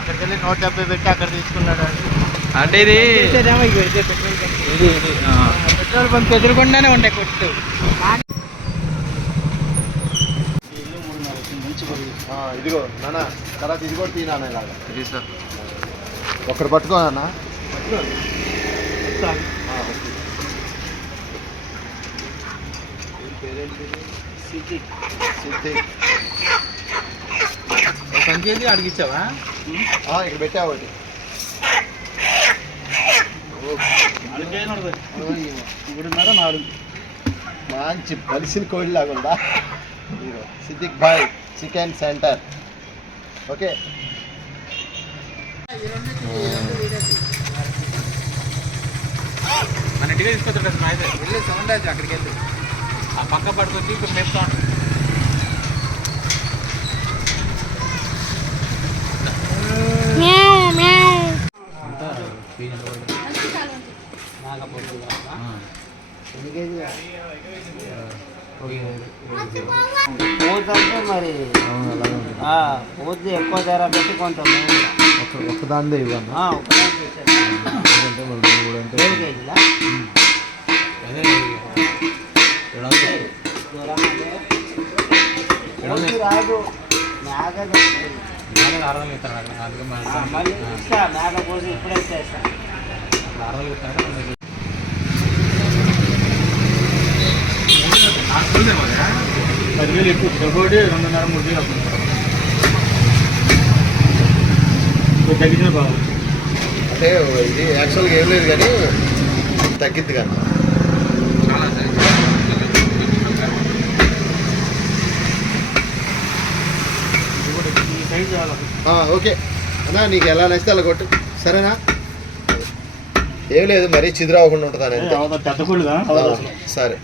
అక్కడికి వెళ్ళి 170 పెట్టి అక్కడ తీసుకున్నాడు అంటే ఇది పెట్రోల్ బంక్ ఎదురుకుండానే ఉండే కొట్టు. ఇదిగో నాన్న తర్వాత ఇది కూడా తీనా ఇలాగా ఇది సార్ ఒకటి పట్టుకో నాన్న. సంచేది అడిగిచ్చావా? ఇక పెట్టా ఒకటి. మంచి బలిసిన కోడి లాగా ఉందా? Siddiq bhai chicken centre. Okay మన ఇంటిగా తీసుకొచ్చాడు మా అయితే వెళ్ళి సౌండ్ అయితే అక్కడికి వెళ్ళి ఆ పక్క పడుకొని ఇప్పుడు మేపుతా ఉంటాం. మరి పోతే ఎక్కువ ధర పెట్టి కొంత ఒక్కదాన్నే ఇవ్వను. రాదు మళ్ళీ ఇస్తా మేక పోసి ఇప్పుడే చేస్తా. 10,000 ఎక్కువ 2.5-3,000 తగ్గించిన బాగా. అంటే ఇది యాక్చువల్గా ఏం లేదు కానీ తగ్గిద్ది కానీ ఓకే అన్నా, నీకు ఎలా నచ్చితే అలా కొట్టు సరేనా? ఏం లేదు మరీ చిదిరవకుండా ఉంటుంది. సరే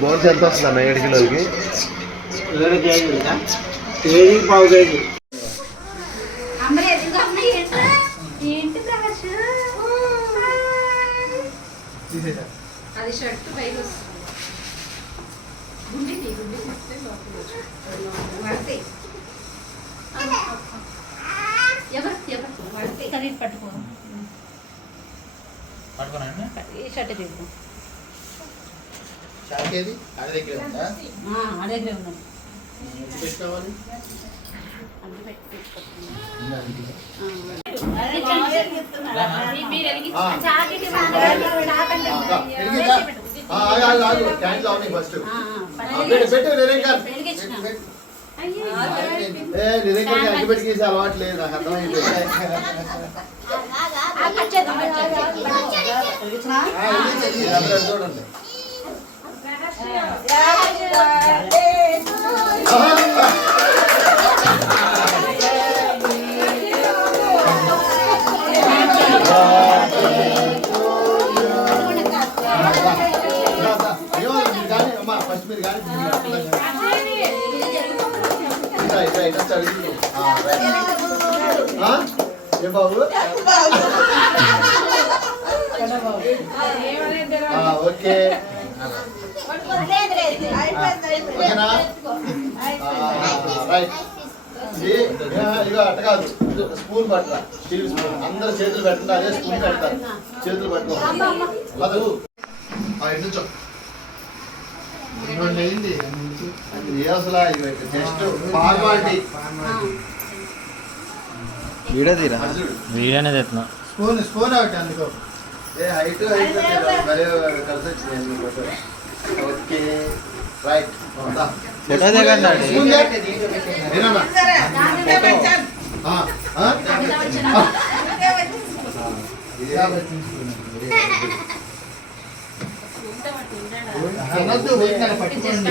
బోన్స్ ఎంత వస్తుంది అన్న 7 కిలోలకి? 7 కేజీలా? కేజీకి 1/2 కేజీ. అది షర్ట్ పైకి పట్టుకో ఈ షర్ట్ తీద్దాం. అదే ఉన్నాం. అలవాటు లేదు నాకు అర్థమైంది. చూడండి ఫస్ట్ మీరు కానీ ఏ బాబు ఓకే ఓకేనా? రైట్. ఇక అట్ట కాదు, స్పూన్ పట్టరా, స్టీల్ స్పూన్. అందరు చేతులు పెట్టండి, అదే స్పూన్ పెడతారు. చేతులు పట్టుకో ఎట్లుంచో అసలు జస్ట్ ఫార్మాలిటీ. వీడియోనే తెస్తున్నా. స్పూన్ స్పూన్ ఒకటి అందుకో. ఏ హైట్ హైట్ భలే కలిసి వచ్చింది. Okay right. ఫోటో దిగండి.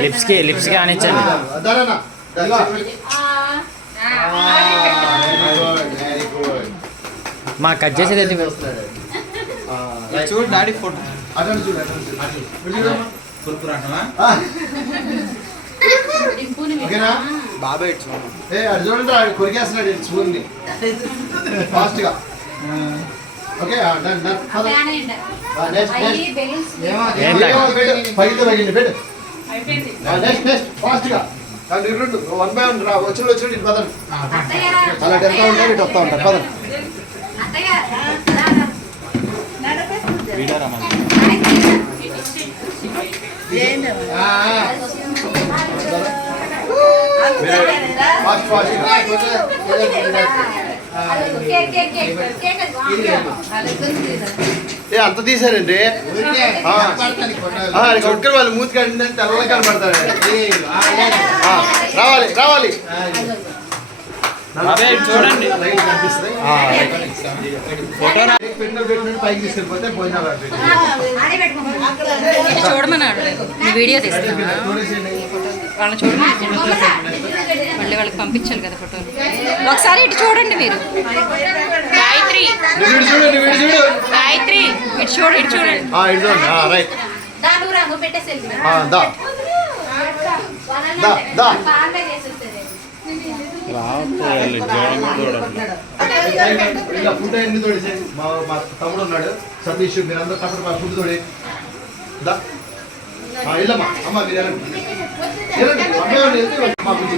లిప్స్కి ఆనిచ్చండి. Very good. మా కట్ చేసేది అయితే చూడు డాడీ ఫోటో అటెండ్ చూడు, అటెండ్ చూడు. ఇటు చూడమ్మా. కురుకురు అంటవా ఓకేనా? బాబాయ్ చూడు అటు చూడండి, ఆయన కొరికేస్తున్నాడు స్పూన్ని ఫాస్ట్ గా. Okay done done. నెక్స్ట్ పైకి తగ్గింది పెట్టు. నెక్స్ట్ ఫాస్ట్ గా వన్ బై వన్ రా. వచ్చినట్టు ఇటు పదండి. అలా వెళ్తా ఉంటారు, ఇటు వస్తా ఉంటారు. పదండి. వీడియో రమ్మని ఫాస్ట్ ఫాస్ట్. అంత తీసారండి. కొట్టుకుని వాళ్ళు మూతి కట్టిందని తెల్లగా కనపడతారు. రావాలి రావాలి. చూడండి పెట్టినట్టు పైకి తీసుకెళ్ళిపోతే భోజనాలు చూడమన్నాడు వీడియో తీస్తున్నా వాళ్ళని చూడమని మళ్ళీ వాళ్ళకి పంపించాలి కదా ఫోటోలు. ఒకసారి ఇటు చూడండి మీరు. గాయత్రి చూడండి చూడు. గాయత్రి ఇటు చూడండి, ఇటు చూడండి. ఇటు చూడండి. రైట్. దా దా దా. ఇలా ఫుడ్ అన్ని తోడేసే. మా తమ్ముడు ఉన్నాడు సతీష్, మీరందరూ తప్పుడు ఫుడ్ తోడే. దా ఇల్లమ్మా. అమ్మ మీరు వెళ్ళండి. అమ్మాయి వెళ్తే మా బుద్ధి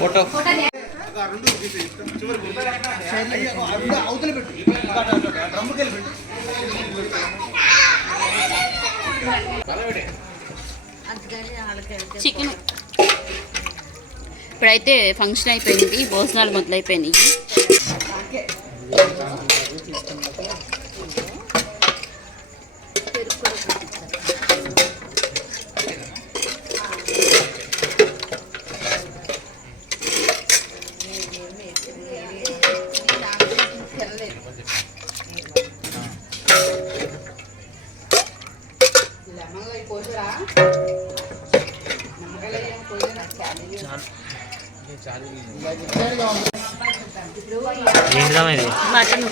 ఫోటో అవతల పెట్టు. డ్రమ్ముకెళ్ళి పెట్టు. చికెన్ ఇప్పుడైతే ఫంక్షన్ అయిపోయింది, భోజనాలు మొదలైపోయినాయి. మటన్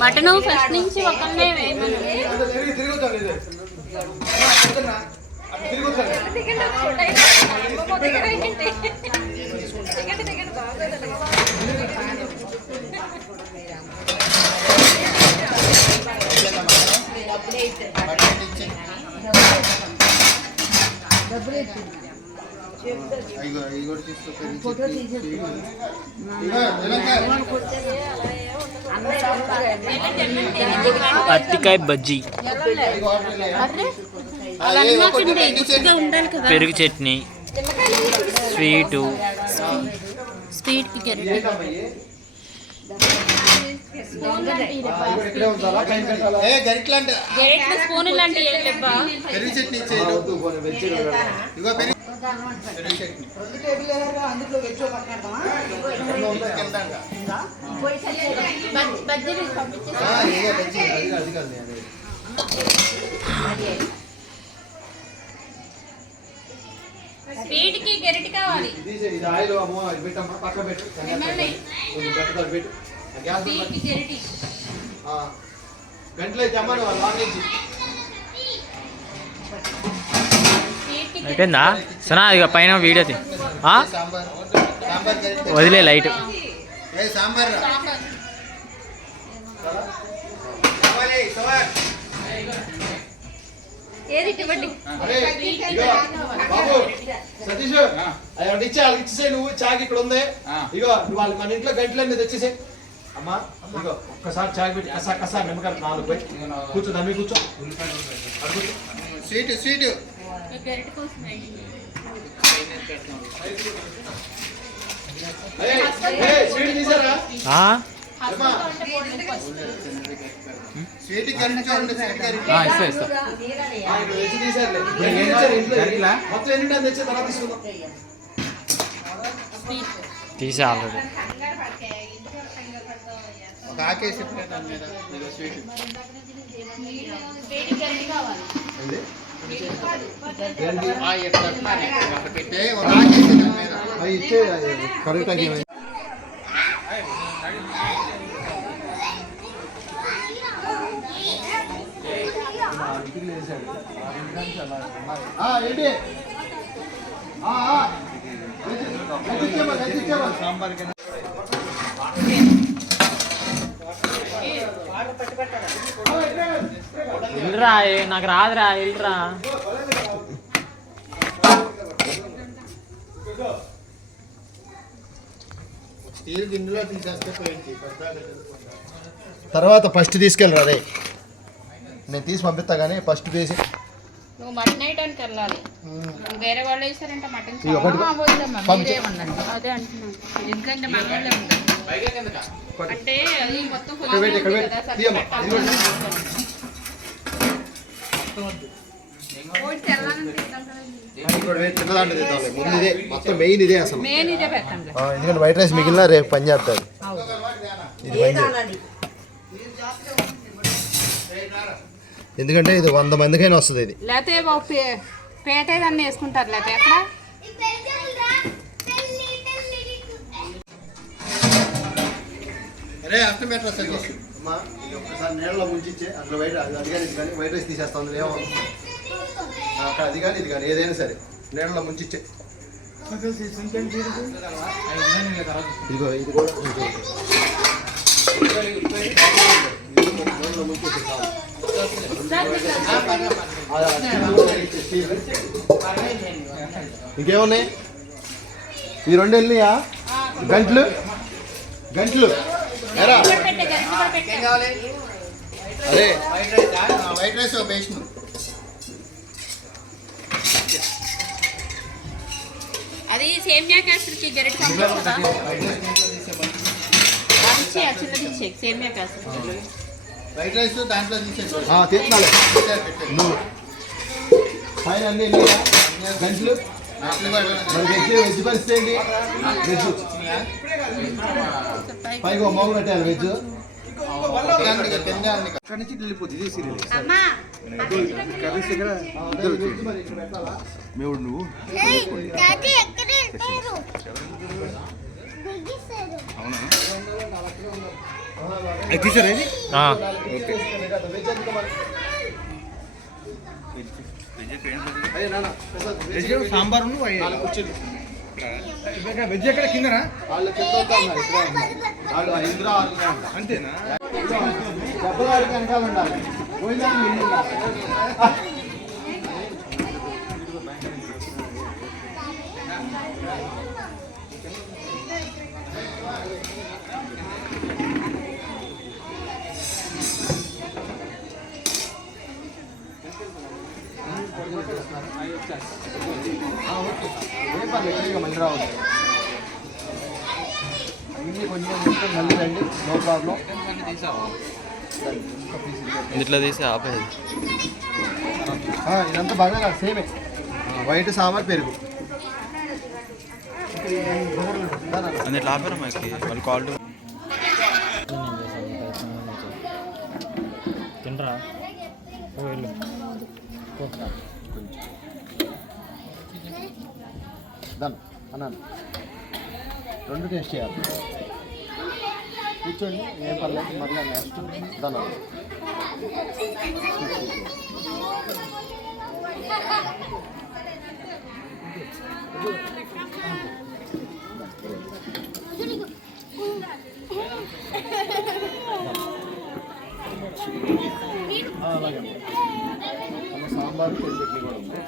మటన్ ఫస్ట్ నుంచి ఒకనే అరటికాయ బజ్జీ, పెరుగు చట్నీ, స్వీటు, స్వీట్ స్పూన్ లాంటివి స్వీట్ కి గెరిటి కావాలి. అయిపోయిందా సనా? ఇక పైన వీడియో వదిలే లైట్. సతీష్ అవి ఇచ్చే వాళ్ళకి ఇచ్చేసే. నువ్వు చాకి ఇక్కడ ఉంది. ఇగో నువ్వు వాళ్ళకి మన ఇంట్లో గంటలన్నీ తెచ్చేసే. అమ్మా ఇగో ఒక్కసారి చాకి పెట్టి కసా నిమ్మకాయలు 4 పోయి కూర్చో. దమ్మి కూర్చో. స్వీట్ స్వీట్ స్వీట్ తీసారా ఆ? స్వీట్ కరించండి ఆ, ఇస్తా ఇస్తా వెజ్ తీసారులే ఇప్పుడు ఏం తెచ్చారు ఇంట్లో మొత్తం ఎన్ని ఉంటాయి తెచ్చే తర్వాత తీసుకుందాం తీసే ఆల్రెడీ ఒక ఆకేసి దాని మీద ఇదిగో స్వీట్ ఏంది? అక్కడ పెట్టే ఒక ఆకేసి దాని మీద అవి ఇచ్చే కరెక్ట్ ఏమైంది ఏంటి సాంబార్ వెళ్ళరా నాకు రాదురా వెళ్ళరా స్టీల్ గిన్నెలో తీసేస్తే పోయింది తర్వాత ఫస్ట్ తీసుకెళ్ళరా అదే నేను తీసి పంపిస్తా కానీ ఫస్ట్ తీసి నువ్వు మటన్ వేయడానికి వెళ్ళాలి వేరే వాళ్ళు వేసారంటే మటన్ ఇవి ఒకటి పంపించు. అదే అంటున్నాను ఎందుకంటే మన వాళ్ళే ఉంటారు అంటే అది మొత్తం ఇక్కడ పెట్టి ఇక్కడ పెట్టి తీయమ్మా ఇది కూడా. ఇక్కడ పెట్టి చిన్న దాంట్లో తీద్దాంలే. ముందు ఇదే మొత్తం మెయిన్ ఇదే అసలు మెయిన్ ఇదే పెట్టండి ఎందుకంటే వైట్ రైస్ మిగిలిన రేపు పని చేస్తారు ఇది పని చేయాలి. ఎందుకంటే ఇది 100 మందికైనా వస్తుంది ఇది లేకపోతే పేట ఏదన్నా వేసుకుంటారు లేకపోతే ఎక్కడ అరే అర్థం పెట్టరా సతీష్ అమ్మా ఇది ఒక్కసారి నీళ్ళలో ముంచిచ్చే అట్లా వైట్ అది కానీ ఇది కానీ వైట్ రైస్ తీసేస్తాం అందులో ఏమో అక్కడ అది కానీ ఇది కానీ ఏదైనా సరే నీళ్ళలో ముంచిచ్చే ఇదిగో ఇది కూడా నీళ్ళలో ముంచేసి ఇంకేమున్నాయి ఈ రెండు వెళ్ళినాయా గంటలు గంటలు ఎరా అదే వైట్ రైస్ ఒక బేషన్ అది సేమియా క్యాసర్కి గరిట పంపిస్తుందా చిన్నది ఇచ్చే సేమియా క్యాసర్ వైట్ రైస్ దాంట్లో తీసేసి తీస్తున్నాలే నువ్వు పైన అన్ని వెళ్ళినాయా గంటలు మరి వెజ్ పరిస్థితి ఏంటి వెజ్ పైకి ఒక మొగలు పెట్టాలి వెజ్ అక్కడి నుంచి వెళ్ళిపోతుంది ఇది సీరియల్ మేవుడు నువ్వు తీసారా ఇది సాంబార్ వెజ్ ఎక్కడ కిందనా వాళ్ళు కింద అంతేనా దెబ్బలాడికి వెనకాల ఉండాలి పోయిదాన్ని ముందు ఉండాలి. ఏం పర్లేదు ఇక మళ్ళీ రావచ్చు ఇన్ని కొంచెం మళ్ళీ రండి నో ప్రాబ్లం ఇట్లా తీసి ఆపేది ఇదంతా బాగా సేమే వైట్ సాంబార్ పెరుగు అది ఇట్లా ఆపారా మాకి వాళ్ళు కాల్ తినరా వెళ్ళు దాన్ని అన్నాను రెండు టేస్ట్ చేయాలి కూర్చోండి ఏం పర్లేదు మళ్ళీ నెక్స్ట్ దాని అలాగే సాంబార్ పెరుగు చట్నీ కూడా ఉంది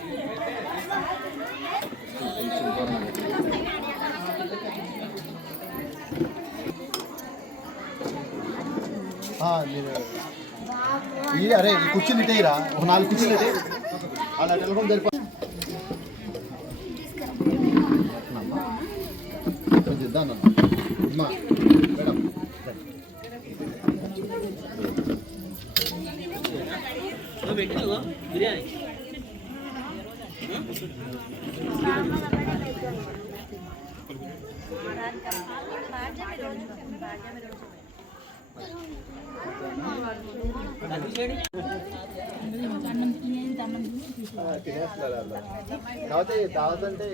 నేను అరే ఈ కుర్చీలు ఇటేరా ఒక 4 కుర్చీలు ఇటే అలా టెలిఫోన్ సరిపో అమ్మా కొంచెం ఇద్దాం అమ్మా మేడం బిర్యానీ కాకపోతే దావత్ అంటే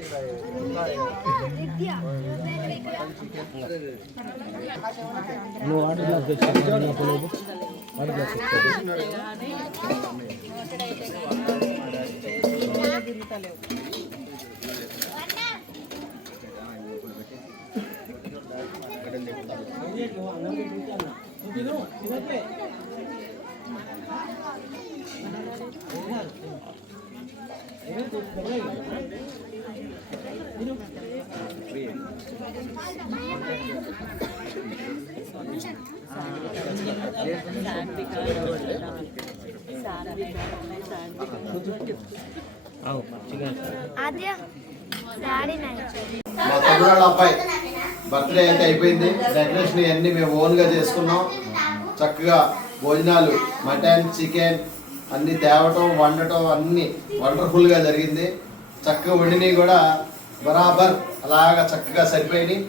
మా తమ్ముడు అబ్బాయి బర్త్డే అయితే అయిపోయింది. డెకరేషన్ ఇవన్నీ మేము ఓన్గా చేసుకున్నాం. చక్కగా భోజనాలు మటన్ చికెన్ అన్ని తేవటం వండటం అన్నీ వండర్ఫుల్గా జరిగింది. చక్కగా వండినవి కూడా బరాబర్ అలాగా చక్కగా సరిపోయినాయి.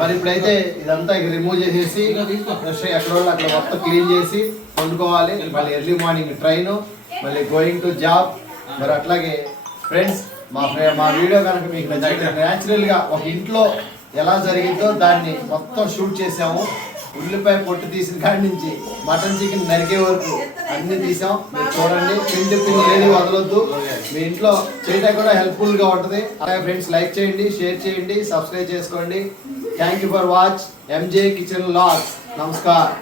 మరి ఇప్పుడైతే ఇదంతా రిమూవ్ చేసేసి ఫ్రెష్ ఎక్కడ వాళ్ళు అక్కడ మొత్తం క్లీన్ చేసి వండుకోవాలి. మళ్ళీ ఎర్లీ మార్నింగ్ ట్రైన్, మళ్ళీ గోయింగ్ టు జాబ్. మరి అట్లాగే ఫ్రెండ్స్ మా వీడియో కనుక మీకు నచ్చితే న్యాచురల్గా ఒక ఇంట్లో ఎలా జరిగిందో దాన్ని మొత్తం షూట్ చేసాము. ఉల్లిపాయ పొట్టు తీసిన కాడి నుంచి మటన్ చికెన్ నరికే వరకు అన్ని తీసాం. మీరు చూడండి, పిండి ఏది వదలొద్దు. మీ ఇంట్లో చేయడం కూడా హెల్ప్ఫుల్గా ఉంటుంది. అలాగే ఫ్రెండ్స్ లైక్ చేయండి, షేర్ చేయండి, సబ్స్క్రైబ్ చేసుకోండి. Thank you for watch MJ kitchen vlogs. నమస్కారం.